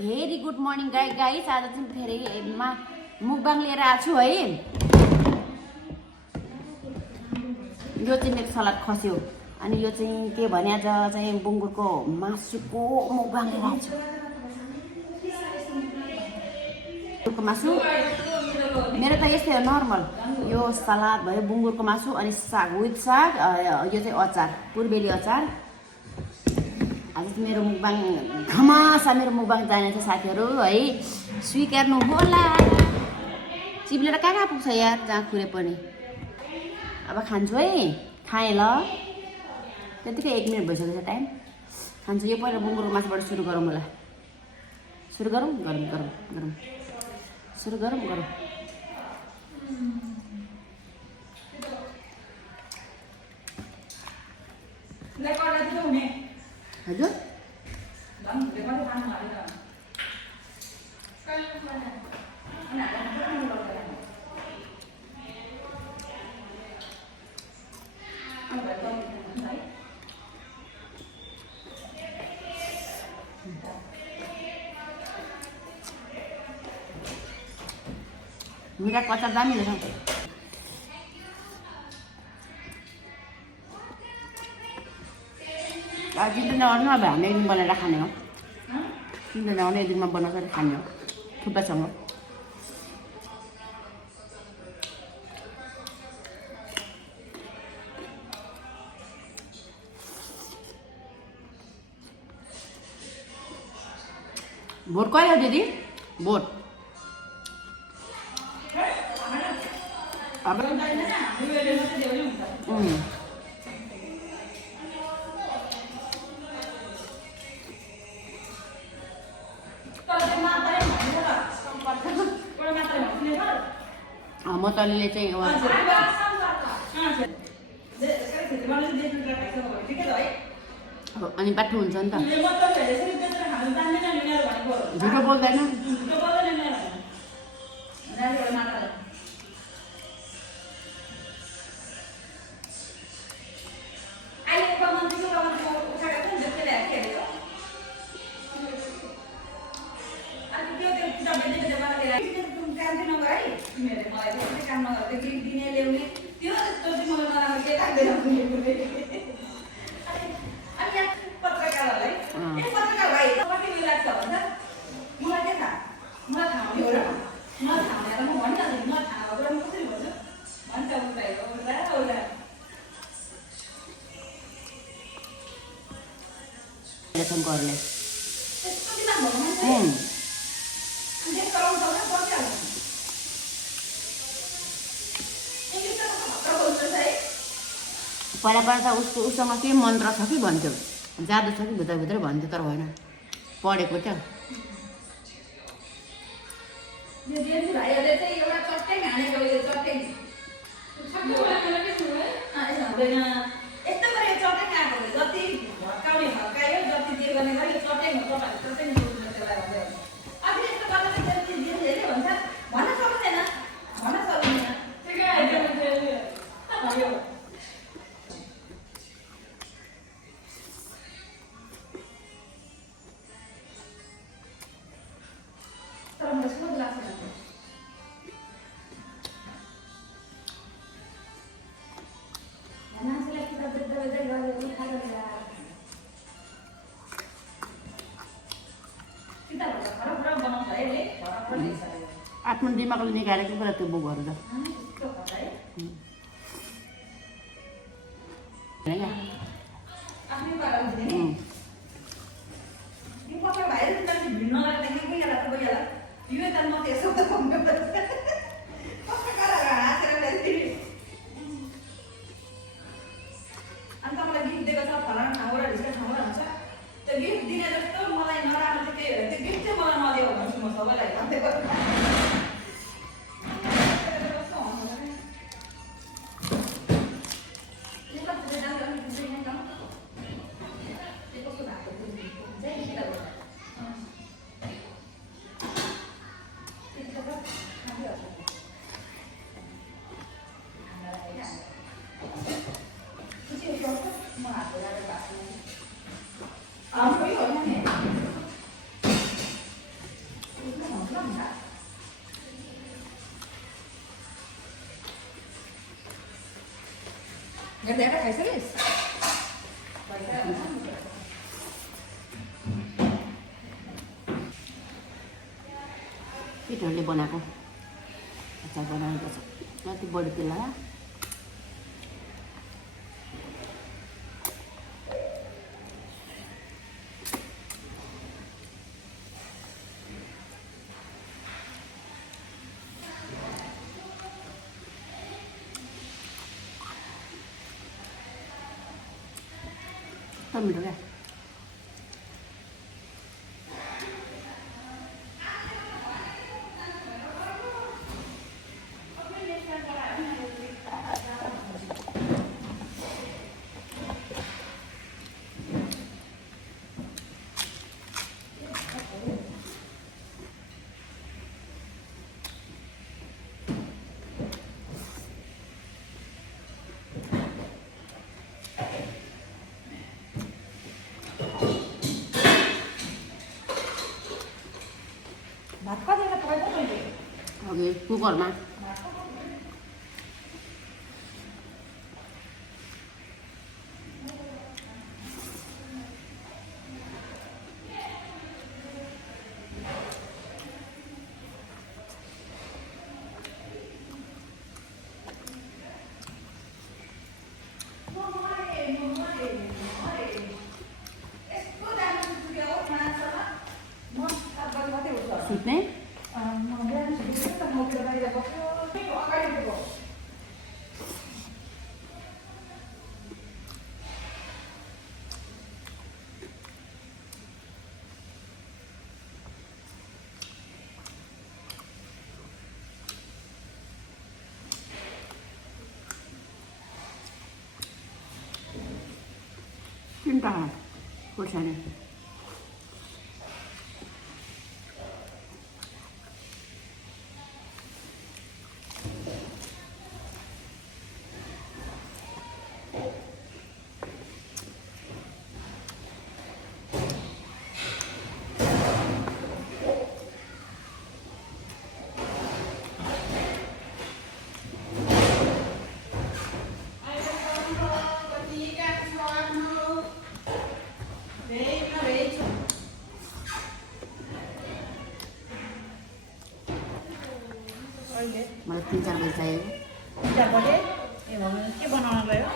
Very good morning guys. आज चाहिँ फेरि मुकबाङ लिएर आएको छु है। यो चाहिँ मेरो सलाद खस्यो अनि यो चाहिँ के भने आज चाहिँ बुङ्गुरको मासुको मुकबाङ लिएर आएको छु। बुङ्गुरको मासु मेरो त यस्तै हो नर्मल। यो सलाद भयो, बुङ्गुरको मासु अनि साग विथ साग, यो चाहिँ अचार, पूर्वेली अचार। आज चाहिँ मेरो मुकबाङ घमासा मेरो मुकबाङ जाने छ साथीहरू है, स्वीकार्नु होला। चिप्लेर कहाँ पुग्छ यार, जहाँ कुरे पनि। अब खान्छु है, खाएँ ल। त्यतिकै 1 मिनट भइसकेको छ टाइम। खान्छु। यो पहिला बुङ्गुरको मासुबाट सुरु गरौँ होला। सुरु गरौँ, गरौँ सुरु गरौँ। हजुर मिठा अचार दामी रहेछ। चिन्ता नगर्नु, अब हामी 1 दिन बनाएर खाने हो। चिन्ता नगर्नु, 1 दिनमा बनाएर खाने हो थुप्पासँग। भोट कहिले हो दिदी? भोट अब मतलीले चाहिँ अनि बाठो हुन्छ नि त। झुटो बोल्दैन। गर्ले पहिला त उसँग के मन्त्र छ कि भन्थ्यो, जादु छ कि भित्र भन्थ्यो, तर होइन, पढेको थियो। आफ्नो दिमागले निकालेको कुरा त्यो बुकहरू त हेर्दै खाइसकिस् केटीहरूले बनाएको अचार बनाउनुपर्छ कति बढी तेल लगायो मिठो क्या भात कतिवटा पकाएको मैले अघि कुकरमा सुत्ने तिनवटा खोर्सानी मलाई 3-4 बजी चाहिएको के बनाउन गयो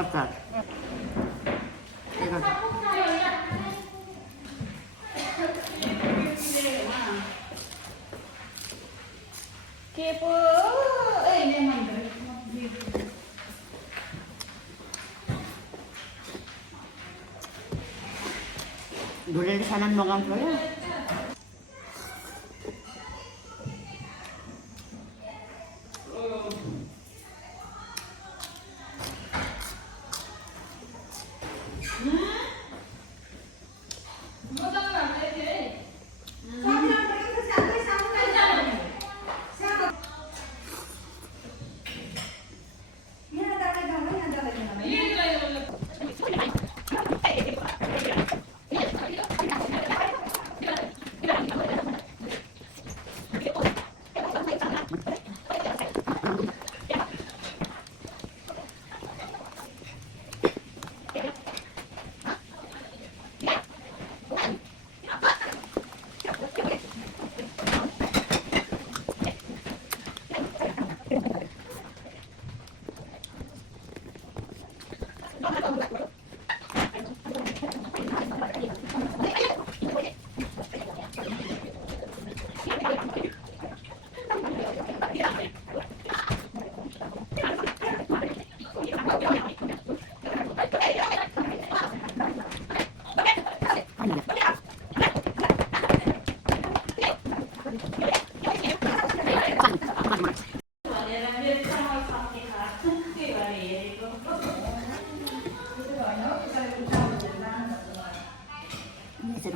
अचार के पो ढुँडेले खाना मगाउँछ हो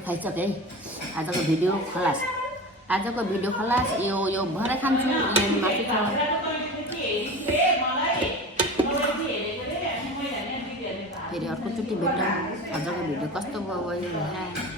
खाइसके है आजको भिडियो खलास यो भरे खान्छु यो माथि छ फेरि अर्कोचोटि भेट्छौँ आजको भिडियो कस्तो भयो